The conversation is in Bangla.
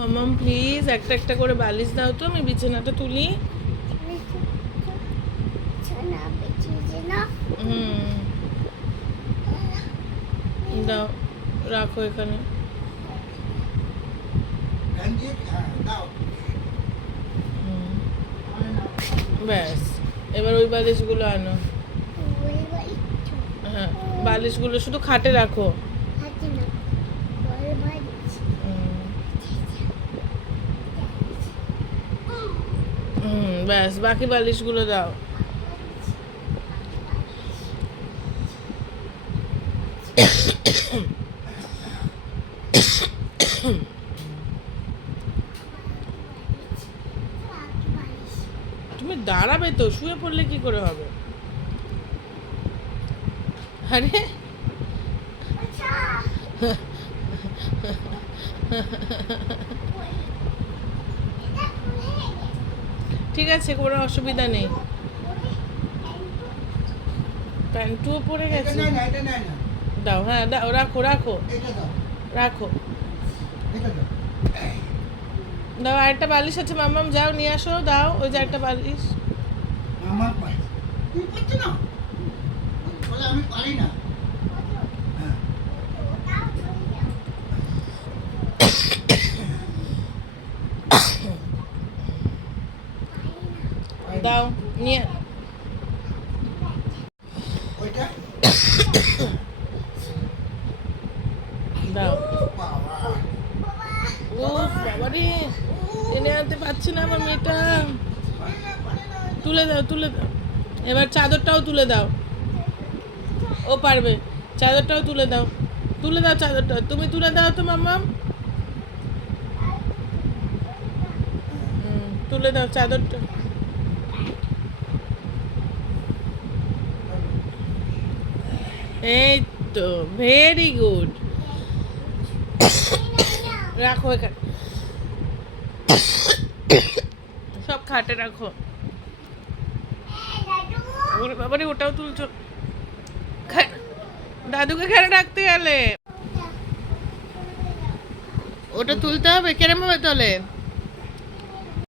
মামাম প্লিজ একটা একটা করে বালিশ দাও তো, আমি বিছানাটা তুলি। দাও, রাখো এখানে। ব্যাস, এবার ওই বালিশগুলো আনো। হ্যাঁ, বালিশগুলো শুধু খাটে রাখো। ব্যাস, বাকি বালিশগুলো দাও। তুমি দাঁড়াবে তো, শুয়ে পড়লে কি করে হবে? আরে ঠিক আছে, কোনো অসুবিধা নেই। প্যান্টুও পরে গেছে। দাও, হ্যাঁ দাও, রাখো রাখো রাখো। দাও, আরেকটা বালিশ আছে মামাম, যাও নিয়ে আসো, দাও ওই যে একটা বালিশ। আমি পারি না। দাও নিয়ে। দাও। ও বাবা রে, এনে আনতে পারছি না আমার মেয়েটা। তুলে দাও, তুলে দাও। এবার চাদরটাও তুলে দাও। ও পারবে। চাদরটাও তুলে দাও, তুলে দাও চাদরটা, তুমি তুলে দাও তো মাম্মাম। তুলে দাও চাদরটা। এই তো, ভেরি গুড। রাখো এখানে, সব খাটে রাখো। ওরে বাবারে, ওটাও তুলছো। দাদুকে এখানে রাখতে গেলে ওটা তুলতে হবে, কেরম ভাবে তোলে?